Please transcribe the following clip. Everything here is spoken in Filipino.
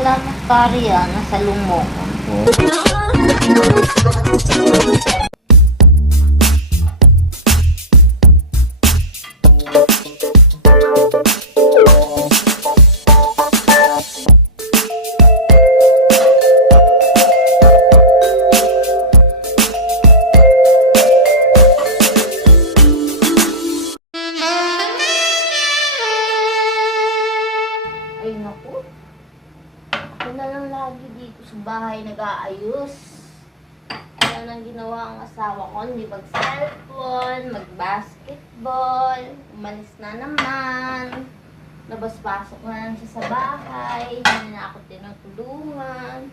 Salamat pare nasa lumok. Ay naku, ako na lang lagi dito sa bahay nag-aayos. Kaya nang ginawa ang asawa ko, hindi mag-cellphone, mag-basketball, umalis na naman. Labas-pasok na lang siya sa bahay, hindi na ako tinutulungan.